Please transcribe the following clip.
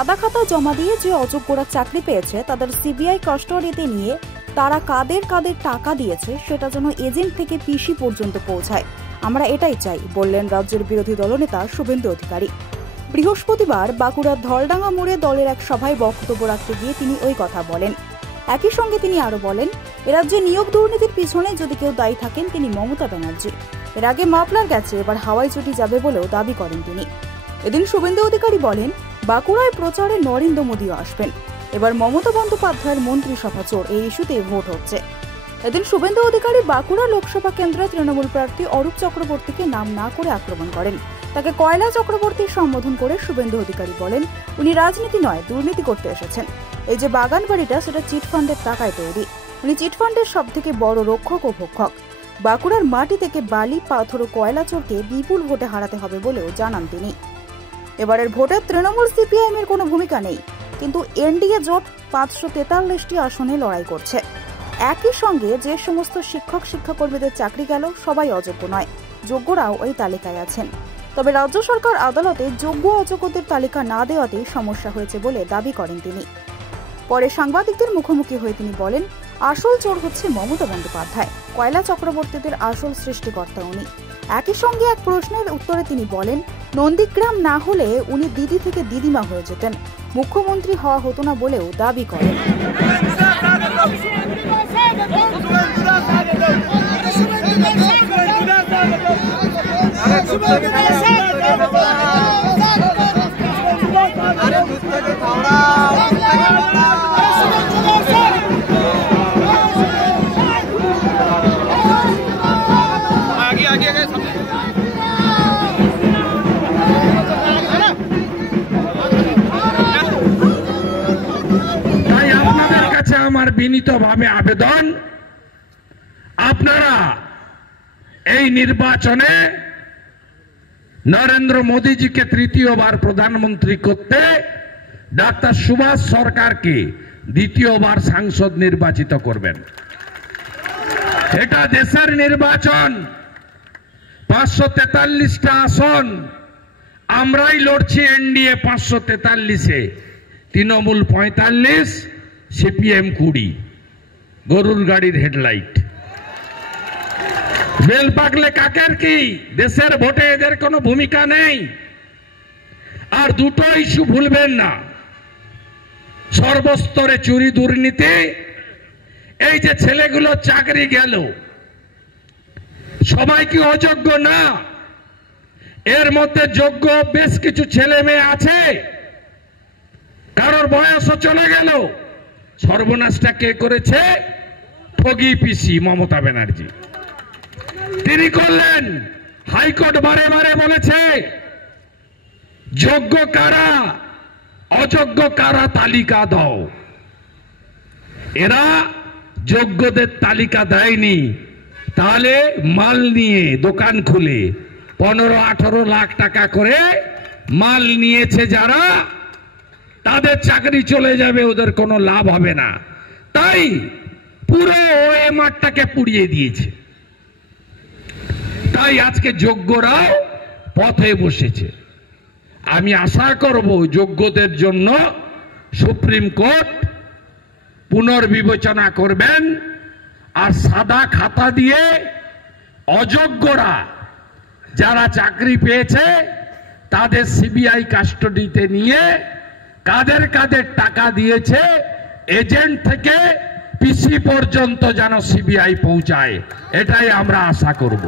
সাদা খাতা জমা দিয়ে যে অযোগ্যরা চাকরি পেয়েছে তাদের সিবিআই কাস্টডিতে নিয়ে তারা কাদের কাদের টাকা দিয়েছে সেটা যেন এজেন্ট থেকে পিসি পর্যন্ত পৌঁছায়। আমরা এটাই চাই, বললেন রাজ্যের বিরোধী দলনেতা শুভেন্দু অধিকারী। বৃহস্পতিবার বাঁকুড়ার ধলডাঙ্গা মোড়ে দলের এক সভায় বক্তব্য রাখতে গিয়ে তিনি ওই কথা বলেন। একই সঙ্গে তিনি আরো বলেন, এরাজ্যে নিয়োগ দুর্নীতির পিছনে যদি কেউ দায়ী থাকেন তিনি মমতা ব্যানার্জি। এর আগে মাফলার গেছে, এবার হাওয়াই চটি যাবে বলেও দাবি করেন তিনি। এদিন শুভেন্দু অধিকারী বলেন, বাঁকুড়ায় প্রচারে নরেন্দ্র মোদীও আসবেন। এবার মমতা বন্দ্যোপাধ্যায়ের মন্ত্রিসভা চোর এই ইস্যুতে ভোট হচ্ছে। এদিন শুভেন্দু অধিকারী বাঁকুড়া লোকসভা কেন্দ্রে তৃণমূল প্রার্থী অরূপ চক্রবর্তীকে নাম না করে আক্রমণ করেন। তাকে কয়লা চক্রবর্তীর সম্বোধন করে শুভেন্দু অধিকারী বলেন, উনি রাজনীতি নয় দুর্নীতি করতে এসেছেন। এই যে বাগান বাড়িটা সেটা চিটফান্ডের টাকায় তৈরি। উনি চিটফান্ডের সব থেকে বড় রক্ষক ও ভক্ষক। বাঁকুড়ার মাটি থেকে বালি, পাথর ও কয়লা চোরকে বিপুল ভোটে হারাতে হবে বলেও জানান তিনি। এবারের ভোটে তৃণমূল সিপিআইএম এর কোনো ভূমিকা নেই, কিন্তু এনডিএ জোট 543টি আসনে লড়াই করছে। একই সঙ্গে যে সমস্ত শিক্ষক শিক্ষাকর্মীদের চাকরি গেল সবাই অযোগ্য নয়, যোগ্যরাও ওই তালিকায় আছেন। তবে রাজ্য সরকার আদালতে যোগ্য অযোগ্যদের তালিকা না দেওয়াতেই সমস্যা হয়েছে বলে দাবি করেন তিনি। পরে সাংবাদিকদের মুখোমুখি হয়ে তিনি বলেন, আসল চোর হচ্ছে মমতা বন্দ্যোপাধ্যায়, কয়লা চক্রবর্তীদের আসল সৃষ্টিকর্তা উনি। একই সঙ্গে এক প্রশ্নের উত্তরে তিনি বলেন, নন্দীগ্রাম না হলে উনি দিদি থেকে দিদিমা হয়ে যেতেন, মুখ্যমন্ত্রী হওয়া হতো না বলেও দাবি করেন। আমার বিনীতভাবে আবেদন, আপনারা এই নির্বাচনে নরেন্দ্র মোদীজিকে তৃতীয়বার প্রধানমন্ত্রী করতে ডাক্তার সুভাষ সরকারকে দ্বিতীয়বার সাংসদ নির্বাচিত করবেন। এটা দেশের নির্বাচন, 543টা আসন আমরাই লড়ছি। এনডিএ 543-এ, তৃণমূল 45, সিপিএম 20। গরুর গাড়ির হেডলাইট। বেল পাকলে কাকের কি? দেশের ভোটে এদের কোনো ভূমিকা নেই। আর দুটো ইস্যু ভুলবেন না, সর্বস্তরে চুরি দুর্নীতি। এই যে ছেলেগুলো চাকরি গেল, সবাই কি অযোগ্য না? এর মধ্যে যোগ্য বেশ কিছু ছেলে মেয়ে আছে, কারোর বয়সও চলে গেল। সর্বনাশটা কে করেছে? ঠগি পিসি মমতা ব্যানার্জি। তিনি করলেন। হাইকোর্ট বারে বারে বলেছে যোগ্য কারা অযোগ্য কারা তালিকা দাও। এরা যোগ্যদের তালিকা দেয়নি, তাহলে মাল নিয়ে দোকান খুলে 15-18 লাখ টাকা করে মাল নিয়েছে যারা, তাদের চাকরি চলে যাবে, ওদের কোনো লাভ হবে না। তাই পুরো ওএমআরটাকে পুড়িয়ে দিয়েছে। তাই আজকে যোগ্যরাও পথে বসেছে। আমি আশা করব যোগ্যদের জন্য সুপ্রিম কোর্ট পুনর্বিবেচনা করবেন, আর সাদা খাতা দিয়ে অযোগ্যরা যারা চাকরি পেয়েছে তাদের সিবিআই কাস্টডিতে নিয়ে কাদের কাদের টাকা দিয়েছে এজেন্ট থেকে পিসি পর্যন্ত যেন সিবিআই পৌঁছায়, এটাই আমরা আশা করব।